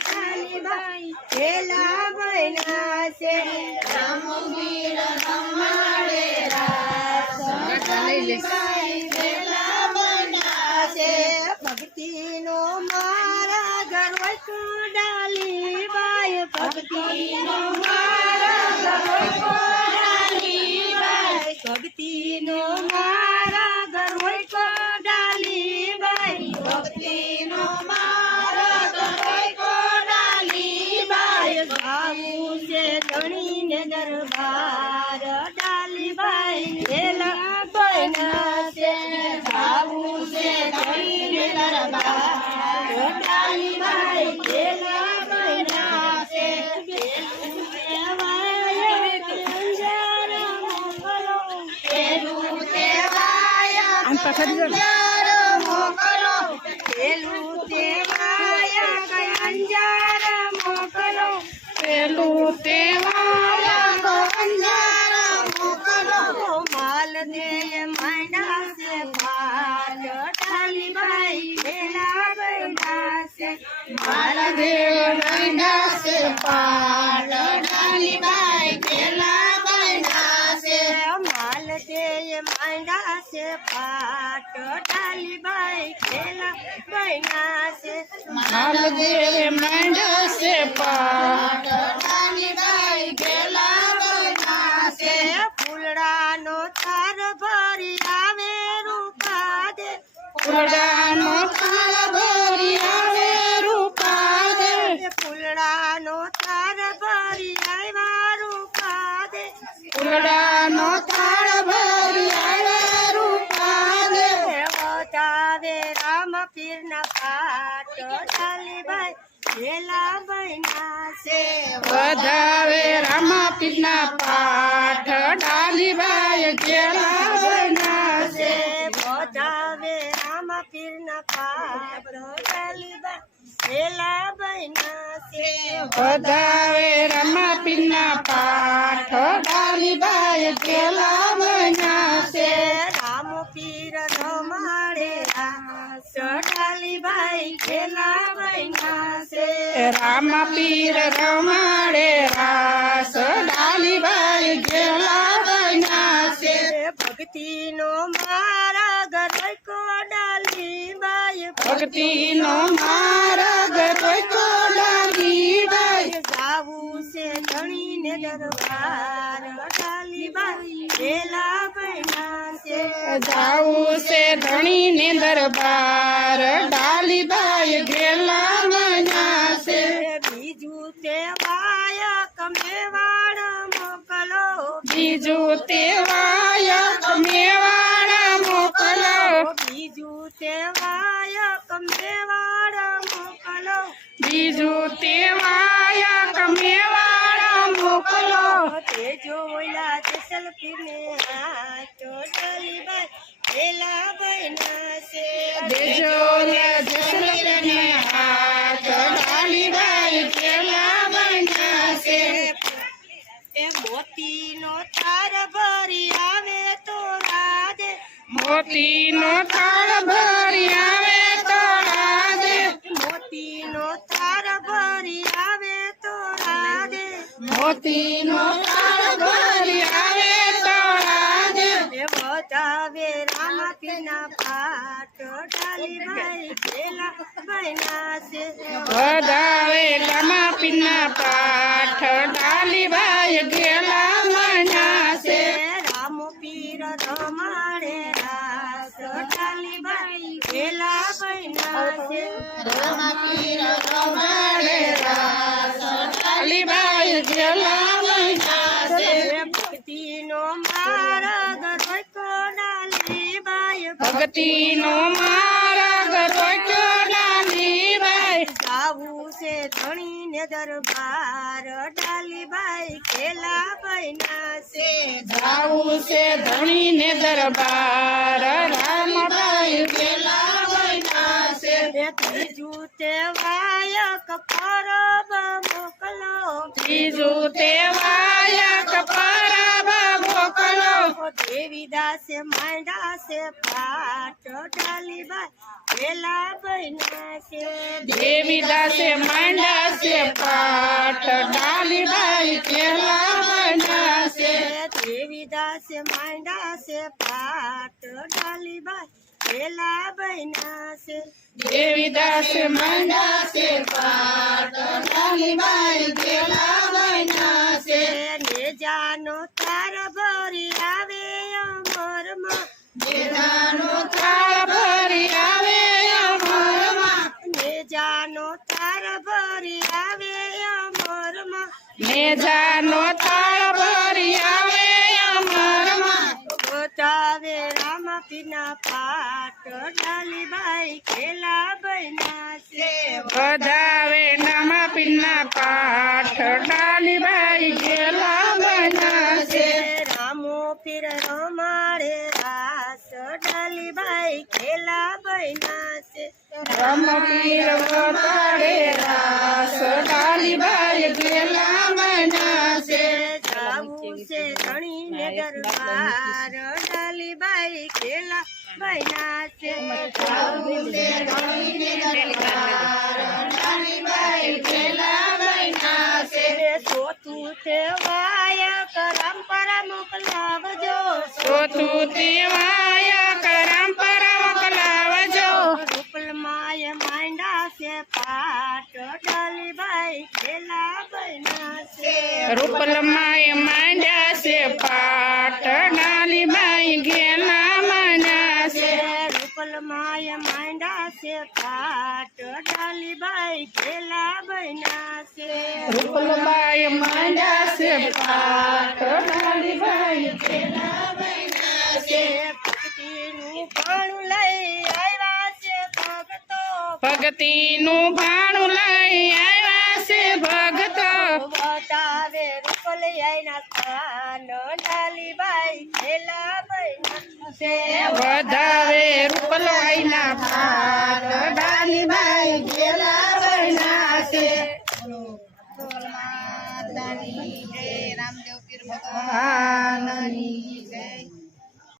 ડાલીબાઈ પેલા બન્યા છે રામવીર રમાડે રાસ ડાલીબાઈ પેલા બન્યા છે ભક્તિનો માર્ગ રોકો ડાલીબાઈ ભક્તિનો માર્ગ રોકો ડાલીબાઈ ભક્તિનો માર્ગ રોકો ડાલીબાઈ ભક્તિનો માર્ગ રોકો ડાલીબાઈ ગાવું છે ધણીને દરબાર ડાલીબાઈ પેલા બન્યા છે ગાવું છે ધણીને દરબાર ડાલીબાઈ પેલા બન્યા છે પેલું કહેવાય કંજર મોકલો પેલું કહેવાય કંજર મોકલો પેલું કહેવાય કંજર મોકલો પેલું કહેવાય કંજર મોકલો માલ દે માંડા છે ભાત ડાલીબાઈ પેલા બન્યા છે માલ દે માંડા છે ભાત ડાલીબાઈ પેલા બન્યા છે માલ દે માંડા છે ભાત ડાલીબાઈ પેલા બન્યા છે માલ દે માંડા છે ભાત ડાલીબાઈ પેલા બન્યા છે ફૂલડાનો થાર ભરી આવે રૂપા દે ફૂલડાનો થાર ભરી આવે રૂપા દે ફૂલડાનો થાર ભરી આવ્યા રૂપા દે ફૂલડાનો થાર ભરી આવ્યા રૂપા દે વધાવે રામ પીરના પાટ ડાલીબાઈ પેલા બન્યા છે વધાવે રામ પીરના પાઠ ડાલીબાઈ પેલા બન્યા છે વધાવે રામ પીરના પાઠ ડાલીબાઈ પેલા બન્યા છે વધાવે રામ પીરના પાઠ ડાલીબાઈ પેલા બન્યા છે રામ પીર રમાડે રાસ ડાલીબાઈ પેલા બન્યા છે રામ પીર રમાડે રાસ ડાલીબાઈ પેલા બન્યા છે ભક્તિનો માર્ગ રોકો ડાલીબાઈ ભક્તિનો માર્ગ રોકો ડાલીબાઈ ગાવું છે ધણીને દરબાર ડાલીબાઈ પેલા બન્યા છે ગાવું છે ધણીને દરબાર ડાલીબાઈ પેલા બન્યા છે બીજું તે વાયક મેવાડ મોકલો બીજું તે વાયક મેવાડ મોકલો બીજું તે વાયક મેવાડ મોકલો બીજું તે વાયક મેવાડ મોકલો તે જોયા જસલ પીને હાથો ડાલીબાઈ પેલા બન્યા છે દેજો જસલ પીને હાથ ડાલીબાઈ પેલા બન્યા છે એ મોતીનો થાર ભરી આવે તો રાધે મોતીનો થાર ભરી આવે તો રાધે મોતીનો થાર ભરી આવે તો રાધે મોતીનો થાર ભરી આવે તો રાધે વધાવે રામ પીના પાઠ ડાલીબાઈ પેલા બન્યા છે વધાવે રામ પીના પાઠ ડાલીબાઈ પેલા બન્યા છે રામ પીર રમાડે રાસ ડાલીબાઈ પેલા બન્યા છે રામ પીર રમાડે રાસ ડાલીબાઈ પેલા બન્યા છે ભક્તિનો માર્ગ રોકો ડાલીબાઈ ભક્તિનો માર્ગ રોકો ડાલીબાઈ ગાવું છે ધણીને દરબાર ડાલીબાઈ પેલા બન્યા છે ગાવું છે ધણીને દરબાર રામબાઈ પેલા બન્યા છે ત્રીજું તે વાયક પરબ મોકલો ત્રીજું તે વાયક પરબ મોકલો દેવીદાસે માંડા છે પાટ ડાલીબાઈ પેલા બન્યા છે દેવીદાસે માંડ્યા છે પાઠ ડાલીબાઈ ઘેલા બન્યા છે દેવીદાસે માંડ્યા છે પાઠ ડાલીબાઈ ઘેલા બન્યા છે દેવીદાસે માંડ્યા છે પાઠ ડાલીબાઈ ઘેલા બન્યા છે નેજાનો તાર ભરી આવે અમરમાં નેજાનો થાળ ભરી આવે અમરમાં નેજાનો તાર ભરી આવે અમરમાં નેજાનો થાળ ભરી આવે અમરમાં બતાવે રામાપીના પાટ ડાલીબાઈ ઘેલા બન્યા છે વધાવે નામા પીના પાઠ ડાલીબાઈ ઘેલા બન્યા છે રામો પીર રમાડે રાસ ડાલીબાઈ ઘેલા બન્યા છે રમપીર વતાડે રાસ ડાલીબાઈ ઘેલા બન્યા છે જાવું છે ધણીને દરબાર ડાલીબાઈ ઘેલા બન્યા છે જાવું છે ધણીને દરબાર ડાલીબાઈ ઘેલા બન્યા છે ચોથું તેવાય પરંપરા મોકલાવજો ચોથું તેવાય પરંપરા મોકલાવજો રૂપલમાય માંડા છે પાટ ડાલીબાઈ ઘેલા બન્યા છે રૂપલમાય માંડ્યા છે પાઠ ડાલીબાઈ ઘેલા બન્યા છે રૂપલમાય માંડા છે પાટ ડાલીબાઈ ઘેલા બન્યા છે રૂપલબાઈ માંડ્યા છે પાઠ ડાલીબાઈ ઘેલા બન્યા છે ભક્તિનું ભાણું લઈ આવ્યા છે ભગતો ભક્તિનું ભાણું લઈ આવ્યા છે ભગતો બતાવે રૂપલયાના સ્થાન ડાલીબાઈ ઘેલા બન્યા છે વધાવે રૂપલબાઈના પાઠ ડાલીબાઈ ઘેલા બન્યા છે રામદેવ પીર ભગવાન ભગવાનની જય